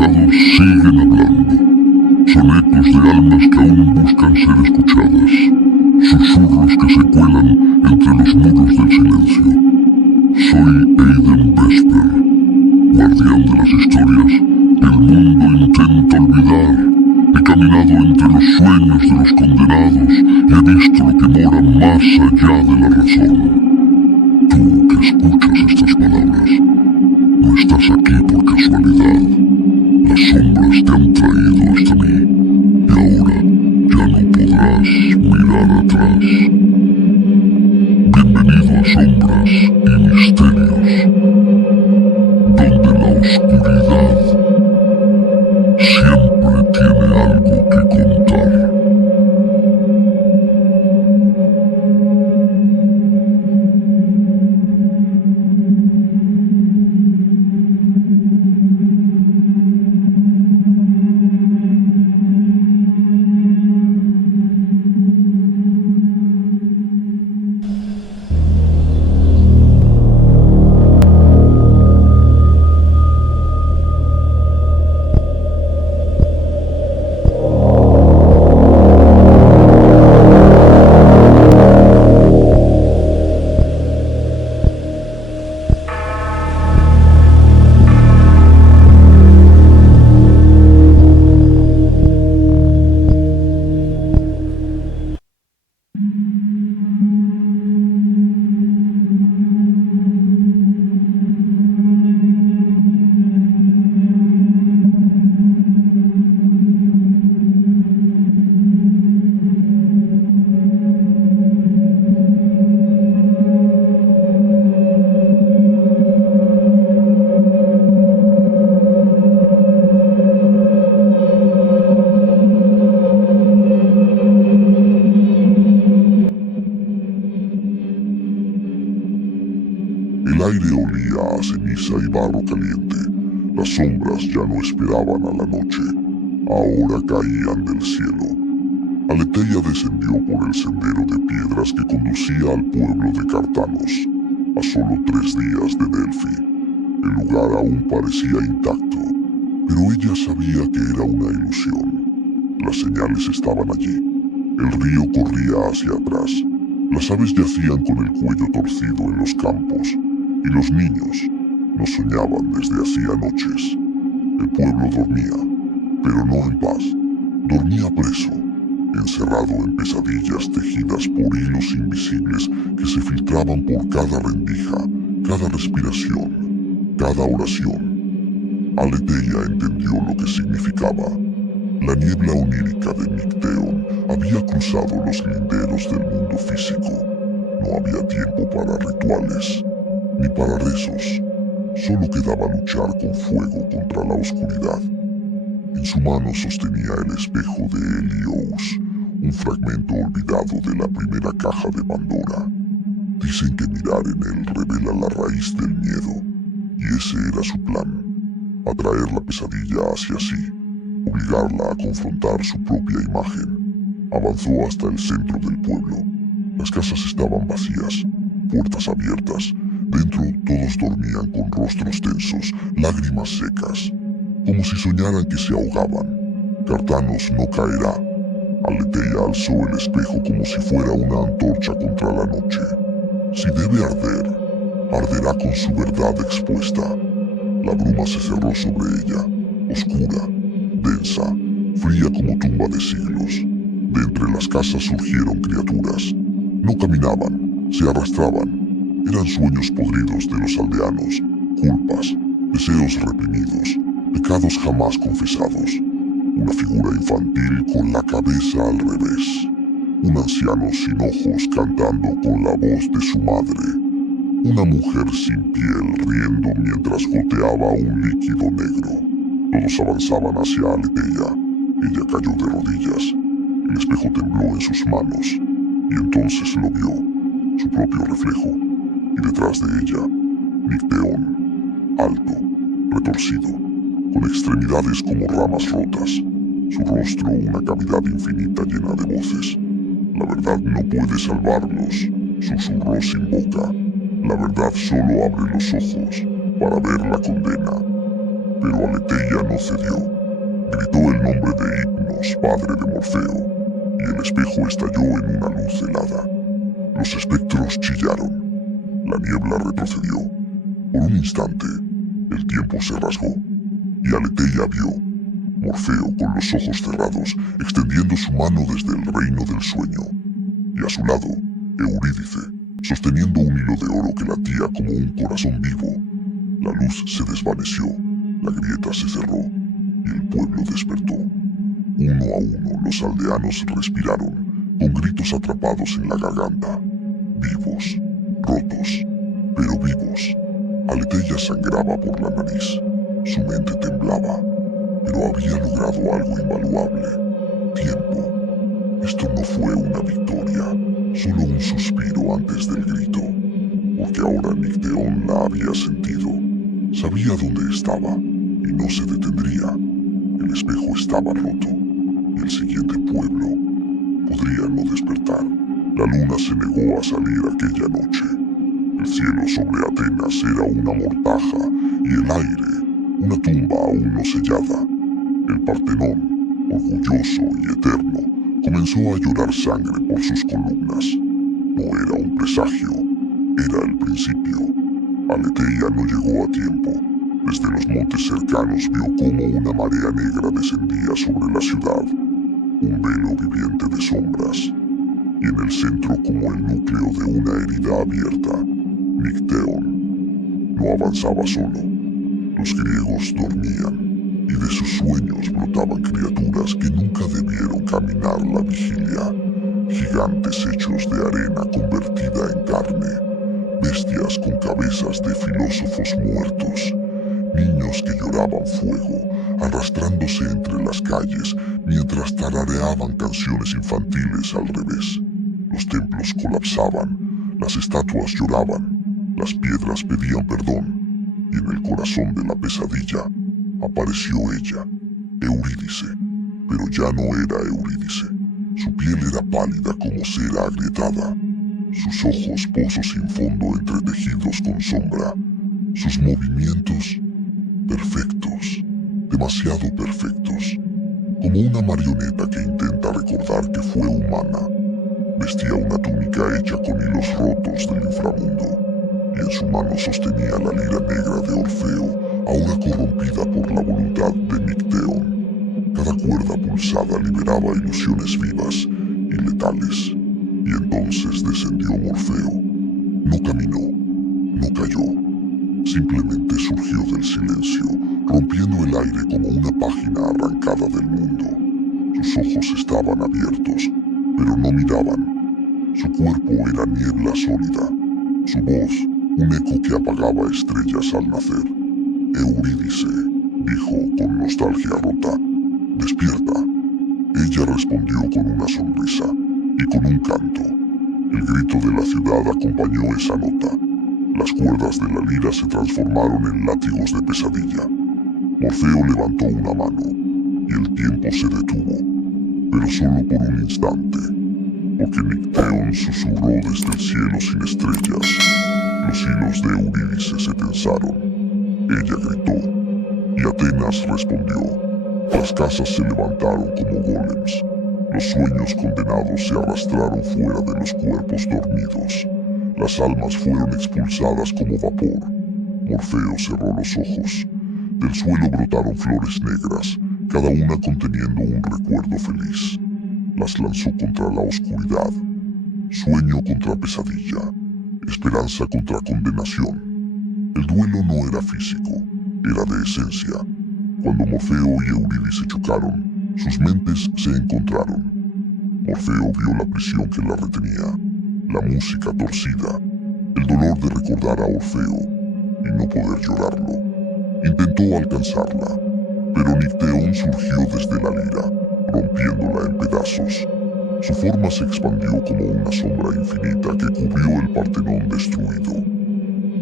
pasados siguen hablando. Son ecos de almas que aún buscan ser escuchadas. Susurros que se cuelan entre los muros del silencio. Soy Aiden Vesper, guardián de las historias que el mundo intenta olvidar. He caminado entre los sueños de los condenados y he visto lo que mora más allá de la razón. Tú que escuchas estas palabras, no estás aquí por casualidad. Las sombras te han traído hasta mí y ahora ya no podrás mirar atrás. Bienvenido a Sombras y Misterios, donde la oscuridad siempre tiene algo que contar. El aire olía a ceniza y barro caliente. Las sombras ya no esperaban a la noche. Ahora caían del cielo. Aletheia descendió por el sendero de piedras que conducía al pueblo de Cartanos, a solo 3 días de Delphi. El lugar aún parecía intacto, pero ella sabía que era una ilusión. Las señales estaban allí. El río corría hacia atrás. Las aves yacían con el cuello torcido en los campos, y los niños no soñaban desde hacía noches. El pueblo dormía, pero no en paz. Dormía preso, encerrado en pesadillas tejidas por hilos invisibles que se filtraban por cada rendija, cada respiración, cada oración. Aletheia entendió lo que significaba. La niebla onírica de Micteon había cruzado los linderos del mundo físico. No había tiempo para rituales, ni para rezos. Solo quedaba luchar con fuego contra la oscuridad. En su mano sostenía el espejo de Helios, un fragmento olvidado de la primera caja de Pandora. Dicen que mirar en él revela la raíz del miedo, y ese era su plan: atraer la pesadilla hacia sí, obligarla a confrontar su propia imagen. Avanzó hasta el centro del pueblo. Las casas estaban vacías, puertas abiertas. Dentro todos dormían con rostros tensos, lágrimas secas, como si soñaran que se ahogaban. Cartanos no caerá. Aletheia alzó el espejo como si fuera una antorcha contra la noche. Si debe arder, arderá con su verdad expuesta. La bruma se cerró sobre ella, oscura, densa, fría como tumba de siglos. De entre las casas surgieron criaturas. No caminaban, se arrastraban. Eran sueños podridos de los aldeanos, culpas, deseos reprimidos, pecados jamás confesados. Una figura infantil con la cabeza al revés. Un anciano sin ojos cantando con la voz de su madre. Una mujer sin piel riendo mientras goteaba un líquido negro. Todos avanzaban hacia Aletheia. Ella cayó de rodillas. El espejo tembló en sus manos, y entonces lo vio, su propio reflejo, y detrás de ella, Micteon, alto, retorcido, con extremidades como ramas rotas, su rostro una cavidad infinita llena de voces. La verdad no puede salvarnos, susurró sin boca. La verdad solo abre los ojos para ver la condena. pero Aletheia no cedió. Gritó el nombre de Hypnos, padre de Morfeo, y el espejo estalló en una luz helada. Los espectros chillaron. La niebla retrocedió. Por un instante, el tiempo se rasgó, y Aletheia vio Morfeo con los ojos cerrados, extendiendo su mano desde el reino del sueño, y a su lado, Eurídice, sosteniendo un hilo de oro que latía como un corazón vivo. La luz se desvaneció, la grieta se cerró, y el pueblo despertó. Uno a uno los aldeanos respiraron, con gritos atrapados en la garganta. Vivos, rotos, pero vivos. Aletheia sangraba por la nariz. Su mente temblaba, pero había logrado algo invaluable. Tiempo. Esto no fue una victoria, solo un suspiro antes del grito, porque ahora Nicteón la había sentido. Sabía dónde estaba, y no se detendría. El espejo estaba roto, y el siguiente pueblo podría no despertar. La luna se negó a salir aquella noche. El cielo sobre Atenas era una mortaja, y el aire, una tumba aún no sellada. El Partenón, orgulloso y eterno, comenzó a llorar sangre por sus columnas. No era un presagio, era el principio. Aletheia no llegó a tiempo. Desde los montes cercanos vio cómo una marea negra descendía sobre la ciudad, un velo viviente de sombras, y en el centro, como el núcleo de una herida abierta, Nicteón. No avanzaba solo. Los griegos dormían, y de sus sueños brotaban criaturas que nunca debieron caminar la vigilia. Gigantes hechos de arena convertida en carne, bestias con cabezas de filósofos muertos, niños que lloraban fuego, arrastrándose entre las calles mientras tarareaban canciones infantiles al revés. Los templos colapsaban, las estatuas lloraban, las piedras pedían perdón, y en el corazón de la pesadilla apareció ella, Eurídice, pero ya no era Eurídice. Su piel era pálida como cera agrietada, sus ojos pozos sin fondo entretejidos con sombra, sus movimientos perfectos, demasiado perfectos, como una marioneta que intenta recordar que fue humana. Vestía una túnica hecha con hilos rotos del inframundo, y en su mano sostenía la lira negra de Orfeo, ahora corrompida por la voluntad de Nicteón. Cada cuerda pulsada liberaba ilusiones vivas y letales, y entonces descendió Morfeo. No caminó, no cayó, simplemente surgió del silencio, rompiendo el aire como una página arrancada del mundo. Sus ojos estaban abiertos, pero no miraban. Su cuerpo era niebla sólida, su voz un eco que apagaba estrellas al nacer. Eurídice, dijo con nostalgia rota, despierta. Ella respondió con una sonrisa y con un canto. El grito de la ciudad acompañó esa nota. Las cuerdas de la lira se transformaron en látigos de pesadilla. Morfeo levantó una mano, y el tiempo se detuvo, pero solo por un instante, porque Nicteón susurró desde el cielo sin estrellas. Los hilos de Eurídice se tensaron. Ella gritó, y Atenas respondió. Las casas se levantaron como golems. Los sueños condenados se arrastraron fuera de los cuerpos dormidos. Las almas fueron expulsadas como vapor. Morfeo cerró los ojos. Del suelo brotaron flores negras, cada una conteniendo un recuerdo feliz. Las lanzó contra la oscuridad. Sueño contra pesadilla. Esperanza contra condenación. El duelo no era físico, era de esencia. Cuando Morfeo y Eurídice chocaron, sus mentes se encontraron. Morfeo vio la prisión que la retenía, la música torcida, el dolor de recordar a Orfeo y no poder llorarlo. Intentó alcanzarla, pero Nicteón surgió desde la lira, rompiéndola en pedazos. Su forma se expandió como una sombra infinita que cubrió el Partenón destruido.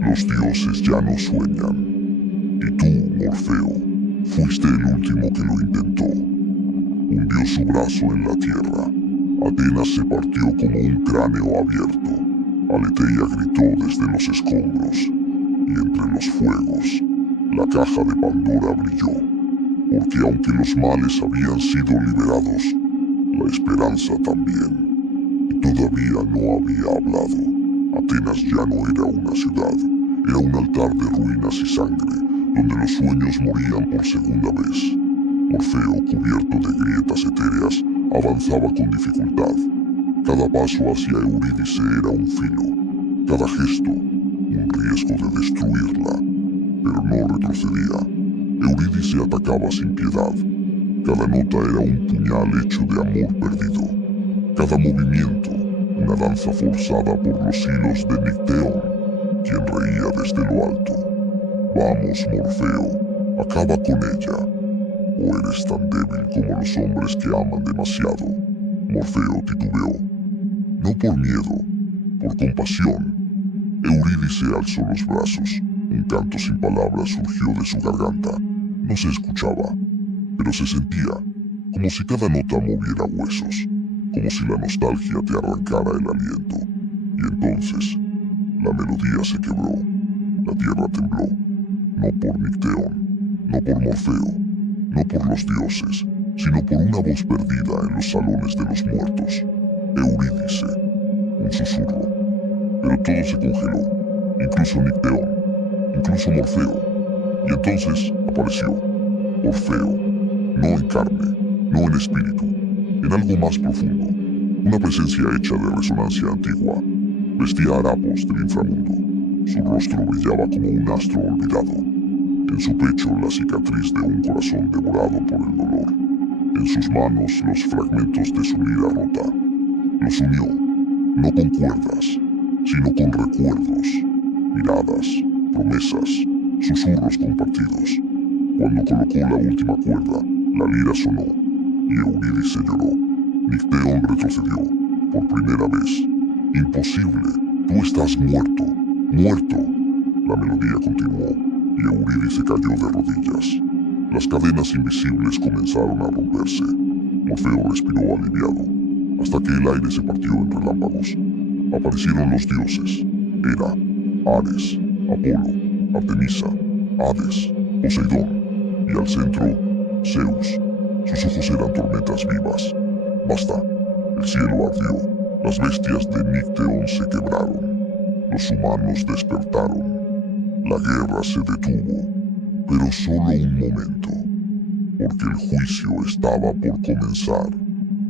Los dioses ya no sueñan. Y tú, Morfeo, fuiste el último que lo intentó. Hundió su brazo en la tierra. Atenas se partió como un cráneo abierto. Aletheia gritó desde los escombros. Y entre los fuegos, La caja de Pandora brilló, porque aunque los males habían sido liberados, la esperanza también. Y todavía no había hablado. Atenas ya no era una ciudad, era un altar de ruinas y sangre, donde los sueños morían por segunda vez. Morfeo, cubierto de grietas etéreas, avanzaba con dificultad. Cada paso hacia Eurídice era un filo, cada gesto un riesgo de destruirla, pero no retrocedía. Eurídice atacaba sin piedad. Cada nota era un puñal hecho de amor perdido. Cada movimiento, una danza forzada por los hilos de Nicteón, quien reía desde lo alto. Vamos, Morfeo, acaba con ella. ¿O eres tan débil como los hombres que aman demasiado? Morfeo titubeó. No por miedo, por compasión. Eurídice alzó los brazos. Un canto sin palabras surgió de su garganta. No se escuchaba, pero se sentía, como si cada nota moviera huesos, como si la nostalgia te arrancara el aliento. Y entonces, la melodía se quebró. La tierra tembló. No por Nicteón, no por Morfeo, no por los dioses, sino por una voz perdida en los salones de los muertos. Eurídice. Un susurro. Pero todo se congeló, incluso Nicteón, incluso Morfeo. Y entonces apareció Orfeo, no en carne, no en espíritu, en algo más profundo, una presencia hecha de resonancia antigua. Vestía harapos del inframundo, su rostro brillaba como un astro olvidado. En su pecho la cicatriz de un corazón devorado por el dolor. En sus manos los fragmentos de su lira rota. Los unió, no con cuerdas, sino con recuerdos, miradas, promesas, susurros compartidos. Cuando colocó la última cuerda, la lira sonó, y Eurídice lloró. Nicteón retrocedió, por primera vez. Imposible, tú estás muerto, muerto. La melodía continuó, y Eurídice cayó de rodillas. Las cadenas invisibles comenzaron a romperse. Morfeo respiró aliviado, hasta que el aire se partió en relámpagos. Aparecieron los dioses: Hera, Ares, Apolo, Artemisa, Hades, Poseidón, y al centro, Zeus. Sus ojos eran tormentas vivas. Basta. El cielo ardió. Las bestias de Nicteón se quebraron. Los humanos despertaron. La guerra se detuvo, pero solo un momento, porque el juicio estaba por comenzar.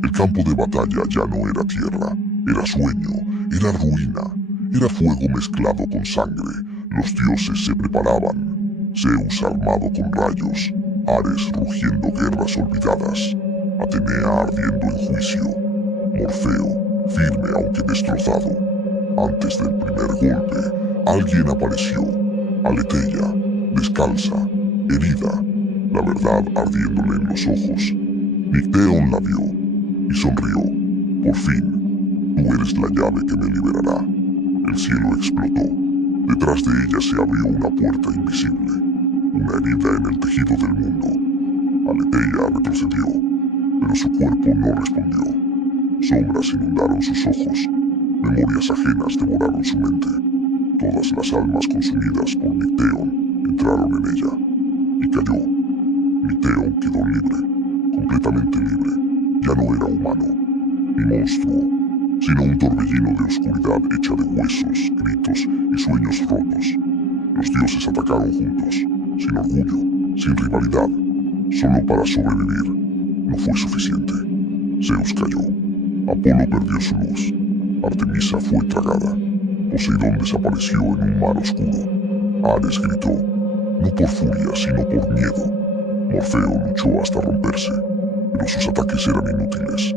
El campo de batalla ya no era tierra, era sueño, era ruina, era fuego mezclado con sangre. Los dioses se preparaban. Zeus armado con rayos, Ares rugiendo guerras olvidadas, Atenea ardiendo en juicio, Morfeo firme aunque destrozado. Antes del primer golpe, alguien apareció, Aletheia, descalza, herida, la verdad ardiéndole en los ojos. Nicteón la vio y sonrió. Por fin, tú eres la llave que me liberará. El cielo explotó. Detrás de ella se abrió una puerta invisible, una herida en el tejido del mundo. Aletheia retrocedió, pero su cuerpo no respondió. Sombras inundaron sus ojos, memorias ajenas devoraron su mente. Todas las almas consumidas por Nicteón entraron en ella, y cayó. Nicteón quedó libre, completamente libre. Ya no era humano, ni monstruo, sino un torbellino de oscuridad hecha de huesos, gritos y sueños rotos. Los dioses atacaron juntos, sin orgullo, sin rivalidad, solo para sobrevivir. No fue suficiente. Zeus cayó. Apolo perdió su luz. Artemisa fue tragada. Poseidón desapareció en un mar oscuro. Ares gritó, no por furia, sino por miedo. Morfeo luchó hasta romperse, pero sus ataques eran inútiles.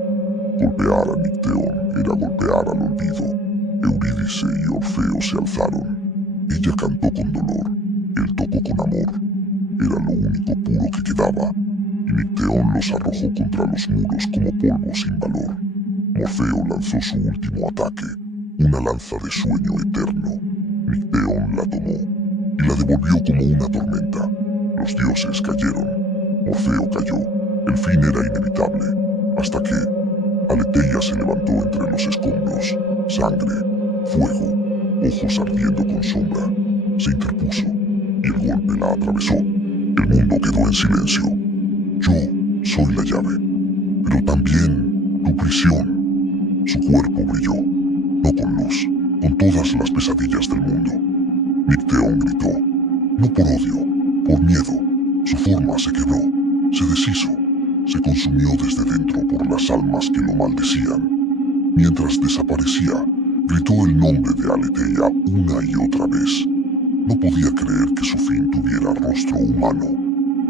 Golpear a Nicteón era golpear al olvido. Eurídice y Orfeo se alzaron. Ella cantó con dolor, él tocó con amor. Era lo único puro que quedaba, y Nicteón los arrojó contra los muros como polvo sin valor. Morfeo lanzó su último ataque, una lanza de sueño eterno. Nicteón la tomó y la devolvió como una tormenta. Los dioses cayeron. Morfeo cayó. El fin era inevitable, hasta que Aletheia se levantó entre los escombros. Sangre, fuego, ojos ardiendo con sombra. Se interpuso, y el golpe la atravesó. El mundo quedó en silencio. Yo soy la llave, pero también tu prisión. Su cuerpo brilló, no con luz, con todas las pesadillas del mundo. Nicteón gritó, no por odio, por miedo. Su forma se quebró, se deshizo, se consumió desde dentro por las almas que lo maldecían. Mientras desaparecía, gritó el nombre de Aletheia una y otra vez. No podía creer que su fin tuviera rostro humano.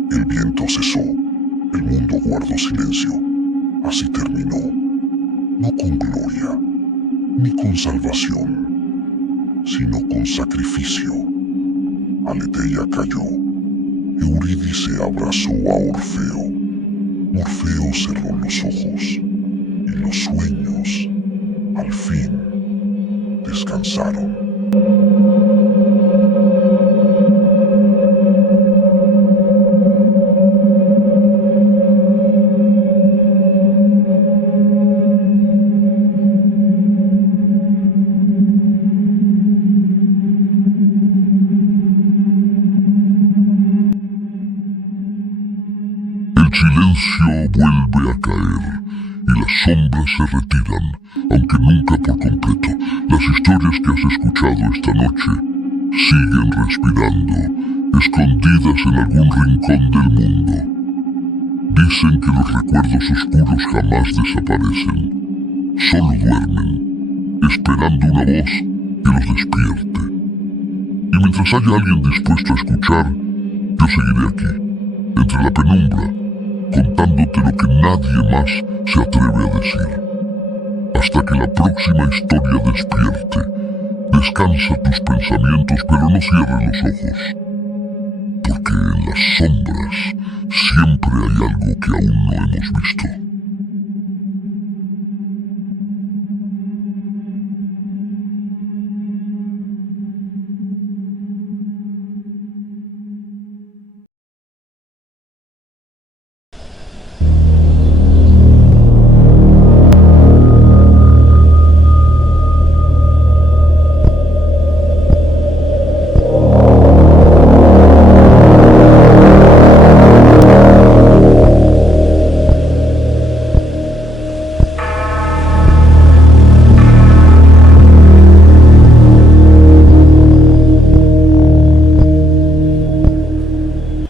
El viento cesó, el mundo guardó silencio. Así terminó, no con gloria, ni con salvación, sino con sacrificio. Aletheia cayó. Eurídice abrazó a Orfeo. Morfeo cerró los ojos y los sueños, al fin, descansaron. El silencio vuelve a caer y las sombras se retiran, aunque nunca por completo. Las historias que has escuchado esta noche siguen respirando, escondidas en algún rincón del mundo. Dicen que los recuerdos oscuros jamás desaparecen, solo duermen, esperando una voz que los despierte. Y mientras haya alguien dispuesto a escuchar, yo seguiré aquí, entre la penumbra, contándote lo que nadie más se atreve a decir. Hasta que la próxima historia despierte, descansa tus pensamientos, pero no cierres los ojos, porque en las sombras siempre hay algo que aún no hemos visto.